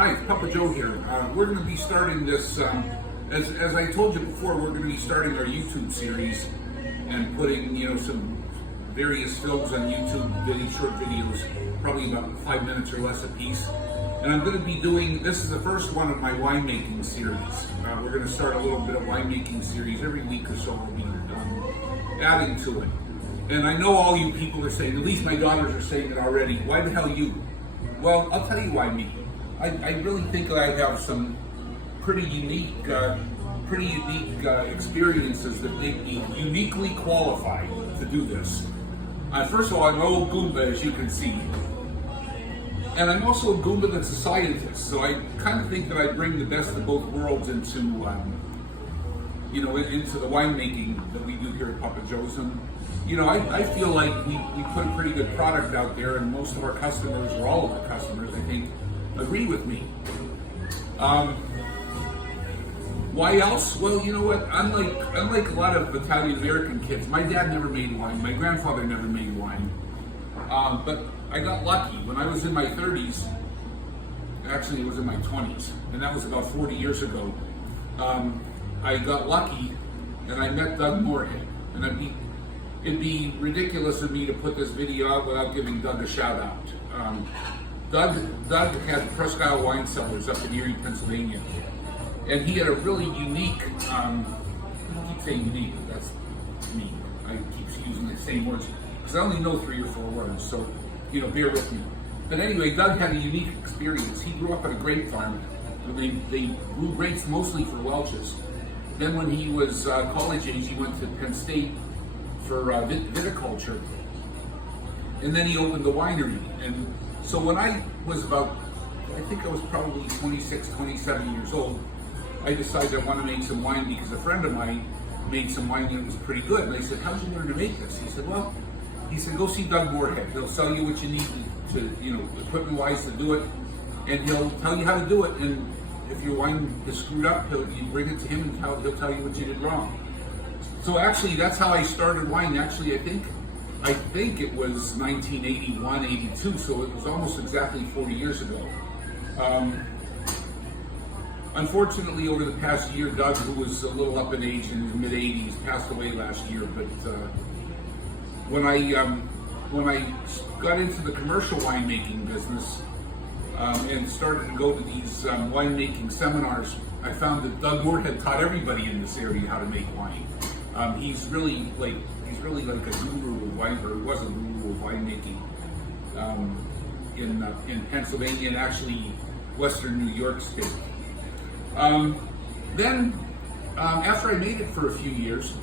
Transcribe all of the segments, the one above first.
Hi, it's Papa Joe here. We're going to be starting this, as I told you before, we're going to be starting our YouTube series and putting, some various films on YouTube, short videos, probably about 5 minutes or less a piece. And I'm going to be doing, this is the first one of my winemaking series. We're going to start a little bit of winemaking series every week or so. We'll be adding to it. And I know all you people are saying, at least my daughters are saying it already, why the hell you? Well, I'll tell you why me. I really think that I have some pretty unique experiences that make me uniquely qualified to do this. First of all, I'm an old Goomba, as you can see. And I'm also a Goomba that's a scientist, so I kind of think that I bring the best of both worlds into the winemaking that we do here at Papa Joe's. And I feel like we put a pretty good product out there, and most of our customers, or all of our customers, I think, agree with me. Why else? Well, you know what? Unlike a lot of Italian American kids, my dad never made wine. My grandfather never made wine. But I got lucky when I was in my 30s. Actually, it was in my 20s, and that was about 40 years ago. I got lucky, and I met Doug Moorhead. And it'd be ridiculous of me to put this video out without giving Doug a shout out. Doug had Presque Wine Cellars up in Erie, Pennsylvania, and he had a really unique, I keep saying unique, but that's me. I keep using the same words, because I only know 3 or 4 words, so, bear with me. But anyway, Doug had a unique experience. He grew up at a grape farm. They grew grapes mostly for Welch's. Then when he was college age, he went to Penn State for viticulture, and then he opened the winery. And so when I was I think I was probably 26, 27 years old, I decided I want to make some wine because a friend of mine made some wine that was pretty good. And I said, how'd you learn to make this? He said, go see Doug Moorhead. He'll sell you what you need to equipment-wise to do it, and he'll tell you how to do it. And if your wine is screwed up, you bring it to him and he'll tell you what you did wrong. So actually, that's how I started wine. Actually, I think it was 1981, 82, so it was almost exactly 40 years ago. Unfortunately, over the past year, Doug, who was a little up in age, in his mid-80s, passed away last year. But when I got into the commercial winemaking business and started to go to these winemaking seminars, I found that Doug Moorhead taught everybody in this area how to make wine. He's really like a guru of wine, or he was a guru of winemaking in Pennsylvania and actually Western New York State. Then, after I made it for a few years,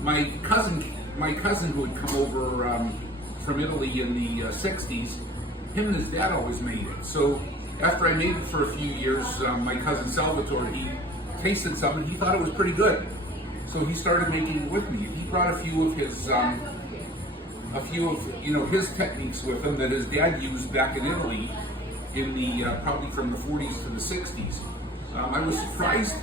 my cousin who had come over from Italy in the 60s, him and his dad always made it. So after I made it for a few years, my cousin Salvatore, he tasted some and he thought it was pretty good. So he started making it with me. He brought a few of his his techniques with him that his dad used back in Italy in the probably from the 40s to the 60s. I was surprised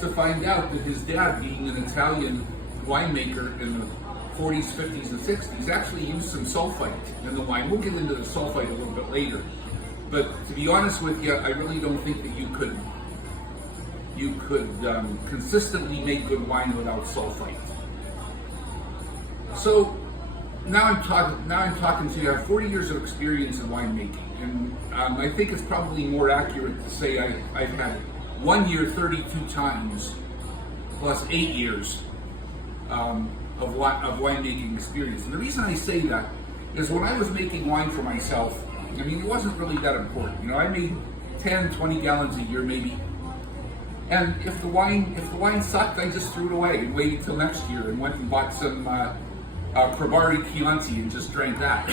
to find out that his dad, being an Italian winemaker in the 40s, 50s, and 60s, actually used some sulfite in the wine. We'll get into the sulfite a little bit later. But to be honest with you, I really don't think that you could consistently make good wine without sulfite. So now I'm talking to you. I have 40 years of experience in winemaking, and I think it's probably more accurate to say I've had 1 year 32 times plus 8 years of winemaking experience. And the reason I say that is when I was making wine for myself, it wasn't really that important. I made 10, 20 gallons a year maybe. And if the wine sucked, I just threw it away and waited till next year and went and bought some Cribari Chianti and just drank that.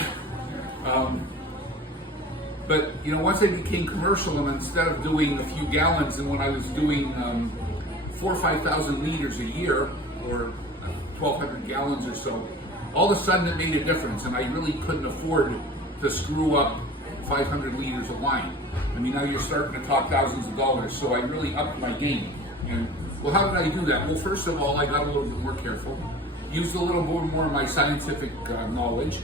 But once I became commercial, and instead of doing a few gallons, and when I was doing 4,000 or 5,000 liters a year, or 1,200 gallons or so, all of a sudden it made a difference, and I really couldn't afford to screw up 500 liters of wine. Now you're starting to talk thousands of dollars, so I really upped my game. And well, how did I do that? Well, first of all, I got a little bit more careful, used a little more of my scientific knowledge,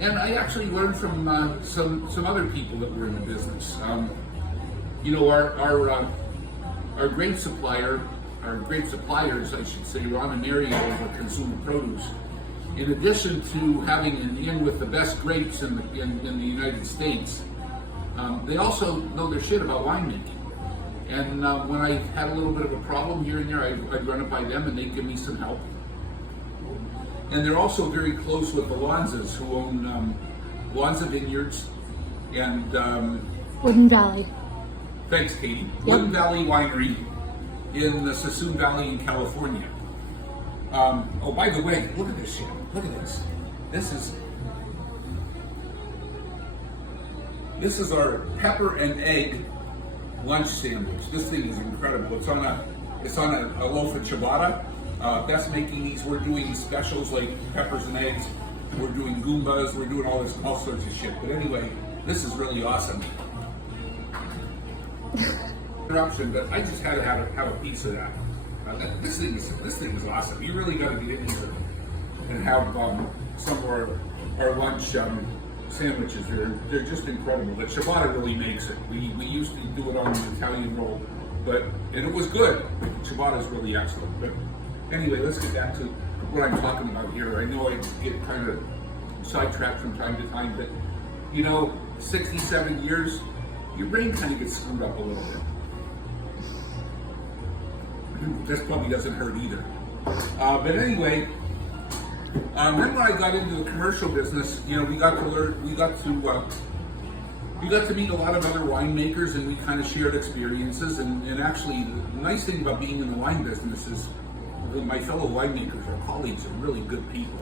And I actually learned from some other people that were in the business. You know, our grape supplier, our grape suppliers, I should say, Ron and Mario of Consumer Produce, in addition to having an inn with the best grapes in the United States, they also know their shit about winemaking. And when I had a little bit of a problem here and there, I'd run it by them and they'd give me some help. And they're also very close with the Lanzas, who own Lanza Vineyards and Wooden Valley. Thanks, Katie. Yep. Wooden Valley Winery in the Sassoon Valley in California. Oh, by the way, look at this shit. Look at this. This is our pepper and egg lunch sandwich. This thing is incredible. It's on a loaf of ciabatta. Best making these. We're doing specials like peppers and eggs. We're doing Goombas. We're doing all sorts of shit. But anyway, this is really awesome. Interruption, but I just had to have a piece of that. This thing is awesome. You really got to get in here and have some of our lunch sandwiches. They're just incredible. The ciabatta really makes it. We used to do it on the Italian roll, and it was good. Ciabatta is really excellent. But anyway, let's get back to what I'm talking about here. I know I get kind of sidetracked from time to time, but you know, 67 years, your brain kind of gets screwed up a little bit. This probably doesn't hurt either. But anyway, then when I got into the commercial business, you know, we got to meet a lot of other winemakers, and we kind of shared experiences. And actually, the nice thing about being in the wine business is that my fellow winemakers, our colleagues, are really good people,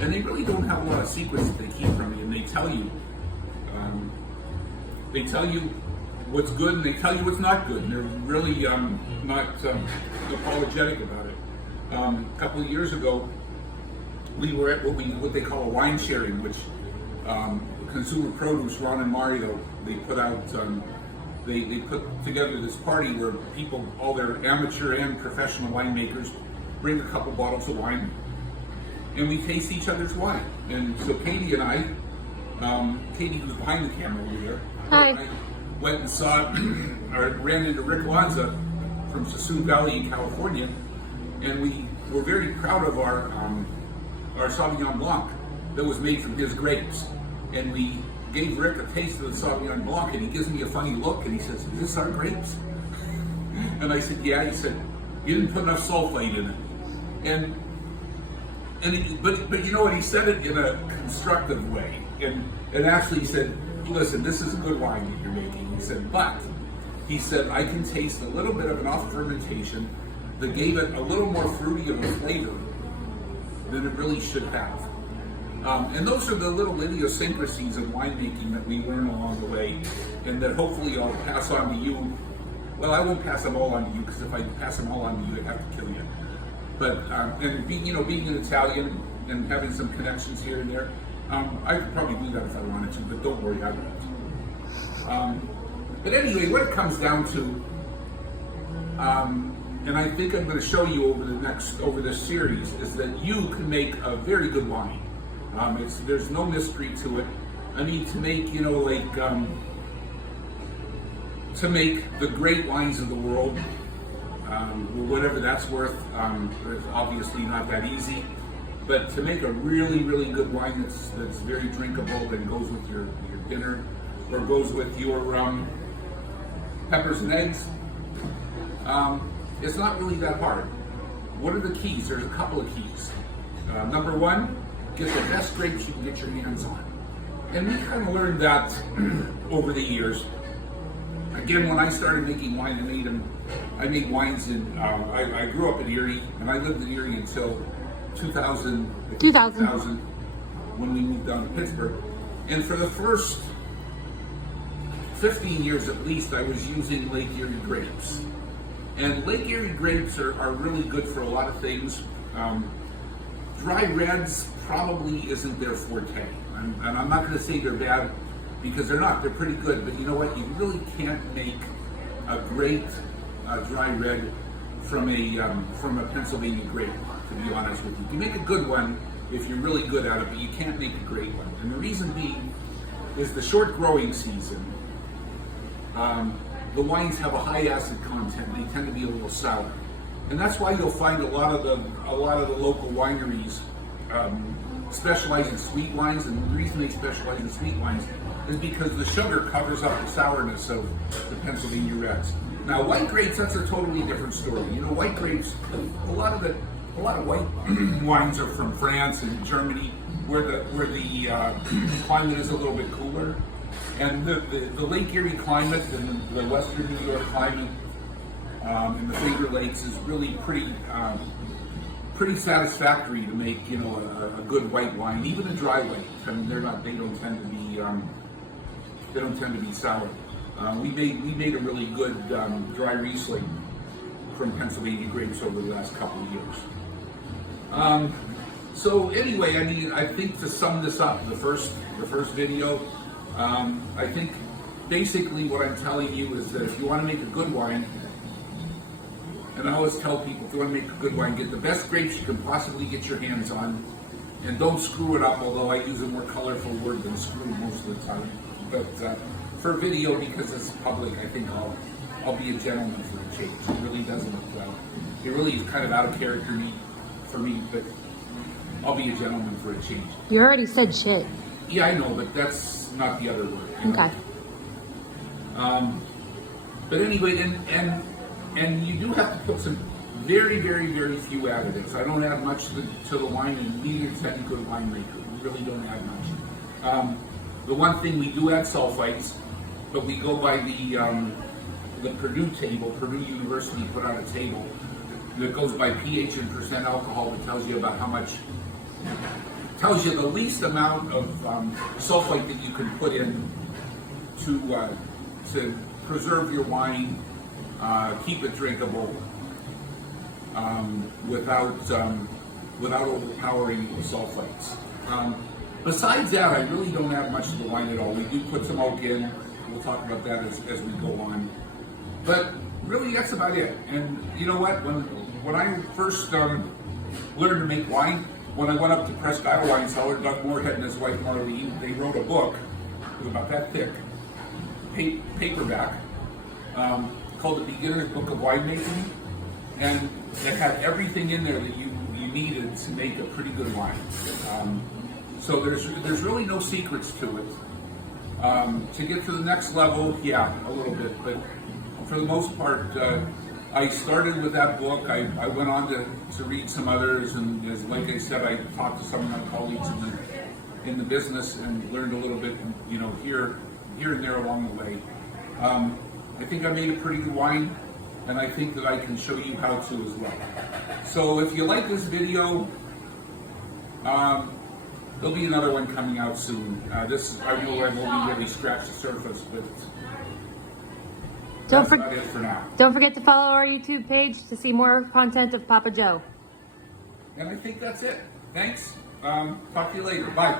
and they really don't have a lot of secrets that they keep from you, and they tell you. What's good, and they tell you what's not good, and they're really not apologetic about it. A couple of years ago, we were at what they call a wine sharing, which Consumer Produce, Ron and Mario, they put out. They put together this party where people, all their amateur and professional winemakers, bring a couple bottles of wine, and we taste each other's wine. And so Katie and I, Katie who's behind the camera over there, Hi. Went and saw, or ran into Rick Lanza from Sassoon Valley in California, and we were very proud of our Sauvignon Blanc that was made from his grapes. And we gave Rick a taste of the Sauvignon Blanc, and he gives me a funny look, and he says, "Is this our grapes?" And I said, "Yeah." He said, "You didn't put enough sulfite in it." But you know what? He said it in a constructive way, and actually he said, "Listen, this is a good wine that you're making." He said, "But," he said, "I can taste a little bit of an off fermentation that gave it a little more fruity of a flavor than it really should have." And those are the little idiosyncrasies of winemaking that we learn along the way, and that hopefully I'll pass on to you. Well, I won't pass them all on to you, because if I pass them all on to you, I'd have to kill you. But and being an Italian and having some connections here and there, I could probably do that if I wanted to, but don't worry, I won't. But anyway, what it comes down to, and I think I'm going to show you over this series, is that you can make a very good wine. There's no mystery to it. I mean, to make, to make the great wines of the world, whatever that's worth, it's obviously not that easy. But to make a really, really good wine that's very drinkable, that goes with your dinner, or goes with your peppers and eggs, it's not really that hard. What are the keys? There's a couple of keys. Number one, get the best grapes you can get your hands on. And we kind of learned that over the years. Again, when I started making wine, I made wines in, I grew up in Erie, and I lived in Erie until 2000, when we moved down to Pittsburgh. And for the first 15 years at least, I was using Lake Erie grapes. And Lake Erie grapes are really good for a lot of things. Dry reds probably isn't their forte. And I'm not going to say they're bad, because they're not. They're pretty good. But you know what? You really can't make a great dry red from a Pennsylvania grape, to be honest with you. To make a good one, if you're really good at it, but you can't make a great one. And the reason being is the short growing season. The wines have a high acid content. They tend to be a little sour, and that's why you'll find a lot of the local wineries specialize in sweet wines. And the reason they specialize in sweet wines is because the sugar covers up the sourness of the Pennsylvania Reds. Now, white grapes, that's a totally different story. You know, white grapes, a lot of white wines are from France and Germany, where the climate is a little bit cooler. And the Lake Erie climate and the western New York climate and the Finger Lakes is really pretty satisfactory to make, you know, a good white wine, even a dry white. I mean, they don't tend to be sour. We made a really good dry Riesling from Pennsylvania grapes over the last couple of years. So anyway, I mean, I think to sum this up, the first video, I think basically what I'm telling you is that if you want to make a good wine, and I always tell people, if you want to make a good wine, get the best grapes you can possibly get your hands on, and don't screw it up, although I use a more colorful word than screw most of the time. But for video, because it's public, I think I'll be a gentleman for a change. It really doesn't look well. It really is kind of out of character for me, but I'll be a gentleman for a change. You already said shit. Yeah, I know, but that's not the other word. You know? Okay. But anyway, and you do have to put some very, very, very few additives. I don't add much to the wine, and neither does any good winemaker. We really don't add much. The one thing we do add sulfites, but we go by the Purdue table. Purdue University put out a table that goes by pH and percent alcohol that tells you about how much, tells you the least amount of sulfite that you can put in to preserve your wine, keep it drinkable, without overpowering the sulfites. Besides that, I really don't add much to the wine at all. We do put some oak in. We'll talk about that as we go on. But really, that's about it. And you know what? When I first learned to make wine, when I went up to Presque Isle Wine Cellar, Doug Moorhead and his wife Marlene, they wrote a book. It was about that thick, paperback, called The Beginner's Book of Winemaking, and it had everything in there that you needed to make a pretty good wine. So there's really no secrets to it. To get to the next level, yeah, a little bit, but for the most part, I started with that book. I went on to read some others, and like I said, I talked to some of my colleagues in the business and learned a little bit, you know, here and there along the way. I think I made a pretty good wine, and I think that I can show you how to as well. So if you like this video, there'll be another one coming out soon. I know I've only really scratched the surface, but that's about it for now. Don't forget to follow our YouTube page to see more content of Papa Joe. And I think that's it. Thanks. Talk to you later. Bye.